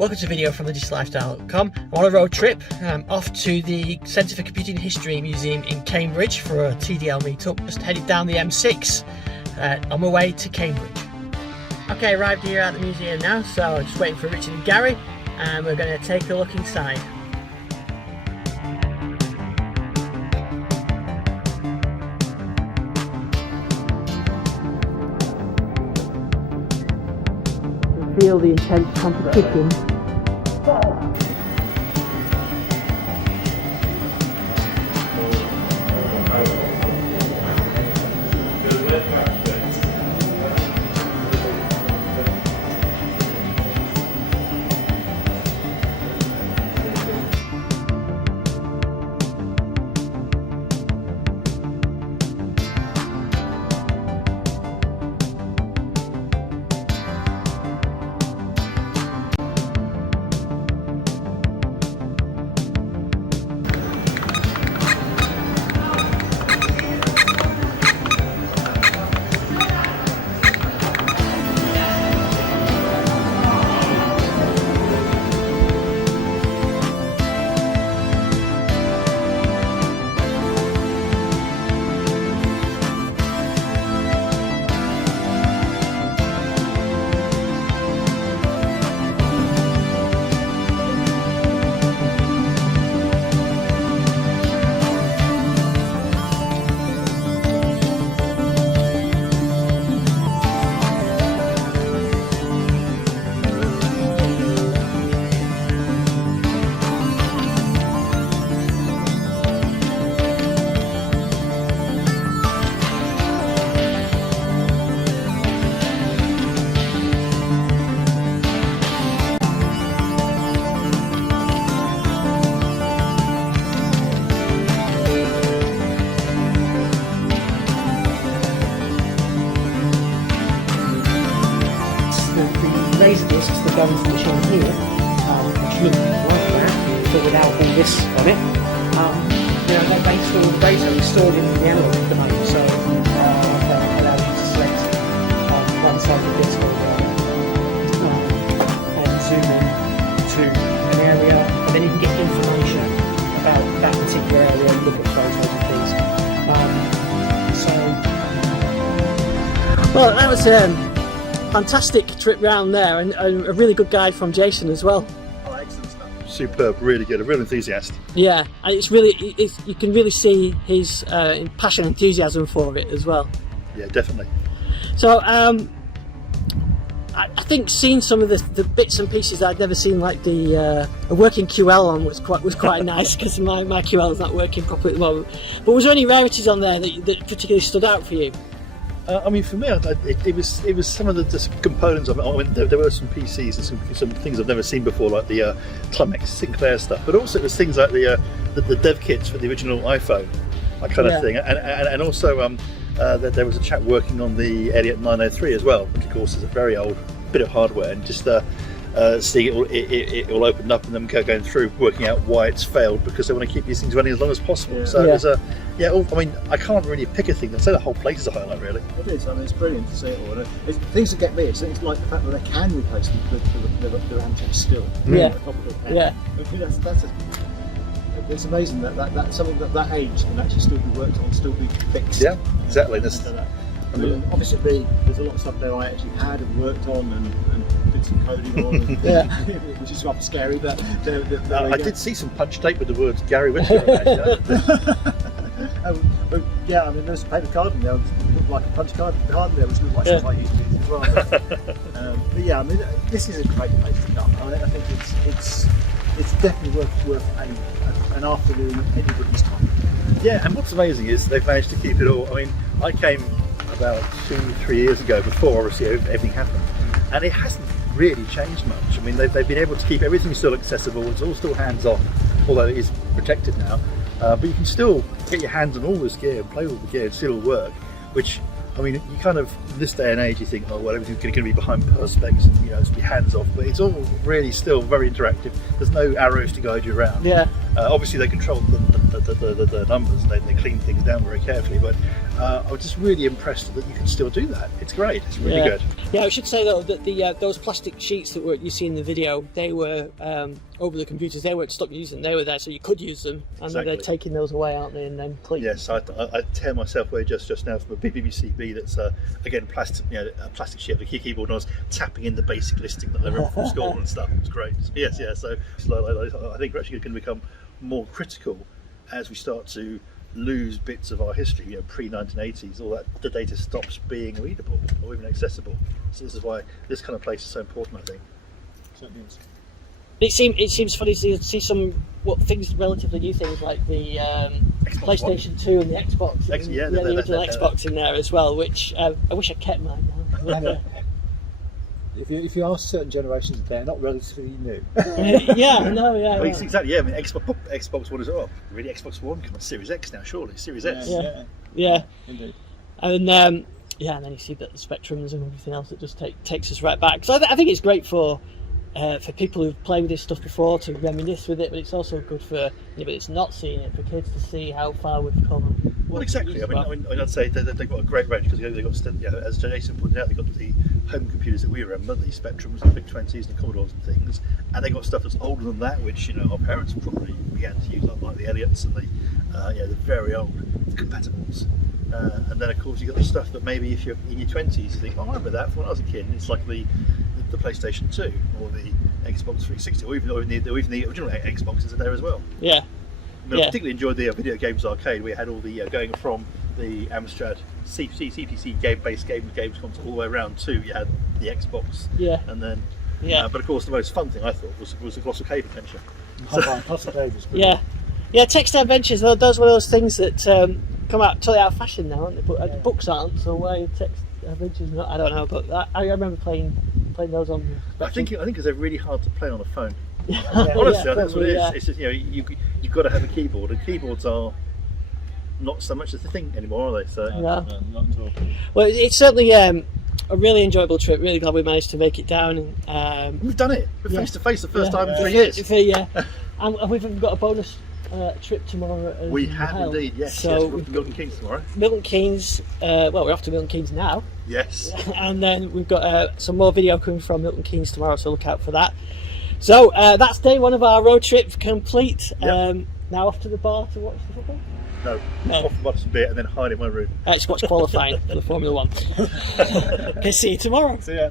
Welcome to a video from thedigital.com. I'm on a road trip. I'm off to the Centre for Computing History Museum in Cambridge for a TDL meetup. Just headed down the M6 on my way to Cambridge. Okay, arrived here at the museum now, so just waiting for Richard and Garry, and we're going to take a look inside. Feel the intense competition. Laser discs that go into the machine here, which look like that, but without all this on it. They store the data is stored in the analog domain, so that allows you to select one side of the disc and zoom in to an area, and then you can get information about that particular area and look at photos and things. Well, that was fantastic trip round there, and a really good guide from Jason as well. Oh, excellent stuff. Superb, really good, a real enthusiast. Yeah, and you can really see his passion and enthusiasm for it as well. Yeah, definitely. So I think seeing some of the bits and pieces that I'd never seen, like the working QL on was quite nice, because my QL is not working properly at the moment. But was there any rarities on there that particularly stood out for you? I mean, for me, it was some of the components of it. I mean, there were some PCs and some things I've never seen before, like the Climax Sinclair stuff, but also it was things like the dev kits for the original iPhone, that kind of thing, and also there was a chap working on the Elliott 903 as well, which of course is a very old bit of hardware, and just seeing it all opened up and them going through, working out why it's failed, because they want to keep these things running as long as possible. Yeah. So there's I mean, I can't really pick a thing. I'd say the whole place is a highlight, really. It is. I mean, it's brilliant to see it all. Things that get me, it's like the fact that they can replace them with the RAM chips still. Yeah. On top of it. Yeah. It's amazing that something that age can actually still be worked on, still be fixed. Yeah, exactly. I mean, obviously, there's a lot of stuff there I actually had and worked on and did some coding on, and, which is rather scary. But I did see some punch tape with the words Garry Whittaker. Yeah, I mean, there's a paper card in there, it looked like a punch card there, which looked like stuff I used to use as well. But yeah, I mean, this is a great place to come. I think it's definitely worth an afternoon of anybody's time. Yeah, and what's amazing is they've managed to keep it all. I mean, I came about 2-3 years ago, before obviously everything happened, and it hasn't really changed much. I mean, they've been able to keep everything still accessible. It's all still hands-on, although it is protected now. But you can still get your hands on all this gear and play with all the gear and still work, which, I mean, you kind of, in this day and age, you think, oh, well, everything's going to be behind perspex and, you know, it's be hands off, but it's all really still very interactive. There's no arrows to guide you around. Yeah. Obviously, they control the numbers and they clean things down very carefully, but I was just really impressed that you can still do that. It's great. It's really good. Yeah, I should say though that those plastic sheets that you see in the video, they were over the computers. They weren't stopped using. They were there, so you could use them, and they're taking those away, aren't they? And then clean. Yes, I tear myself away just now from a BBC B that's again plastic, a plastic sheet of the keyboard, and I was tapping in the basic listing that I remember from school and stuff. It was great. Yes, yeah. So I think we're actually going to become more critical as we start to lose bits of our history, pre-1980s, all that, the data stops being readable or even accessible. So this is why this kind of place is so important, I think. Certainly is. It seems funny to see some things, relatively new things like the PlayStation 2 and the Xbox. The original Xbox in there as well, which I wish I kept mine now. If you ask certain generations, they're not relatively new. Well, exactly. Yeah, I mean, Xbox One is really Xbox One. Come on, Series X now, surely Series S. Yeah. Indeed. And and then you see the Spectrums and everything else that just takes us right back. So I think it's great for people who've played with this stuff before to reminisce with it, but it's also good for anybody that's not seen it, for kids to see how far we've come. Well, exactly. I mean, I'd say they've got a great range because they've got, as Jason pointed out, they've got the home computers that we remember, the Spectrums, the Big 20s, the Commodores and things, and they've got stuff that's older than that, which our parents probably began to use, like the Elliots and the very old compatibles. And then of course you've got the stuff that maybe if you're in your 20s you think, I remember that from when I was a kid, and it's like the PlayStation 2 or the Xbox 360 or even the original Xboxes are there as well. Yeah. I particularly enjoyed the video games arcade. We had all the going from the Amstrad CPC game-based games console all the way around to you had the Xbox. And then but of course the most fun thing I thought was the Colossal Cave Adventure. Colossal Cave was brilliant. Yeah, text adventures. Those are one of those things that come out totally out of fashion now, aren't they? But the books aren't. So why text adventures? I don't know, but I remember playing those on. I think because they're really hard to play on a phone. Honestly, that's what it is. It's just, you've got to have a keyboard, and keyboards are not so much a thing anymore, are they? So no, not at all. Well, it's certainly a really enjoyable trip. Really glad we managed to make it down. And we've done it. We're face to face the first time in 3 years. And we've even got a bonus trip tomorrow. We have indeed. Yes. So we're off to Milton Keynes tomorrow. Milton Keynes. We're off to Milton Keynes now. Yes. And then we've got some more video coming from Milton Keynes tomorrow, so look out for that. So that's day one of our road trip complete. Now off to the bar to watch the football? No. Off the bar to some beer and then hide in my room. It's watch qualifying for the Formula 1. Okay, see you tomorrow. See ya.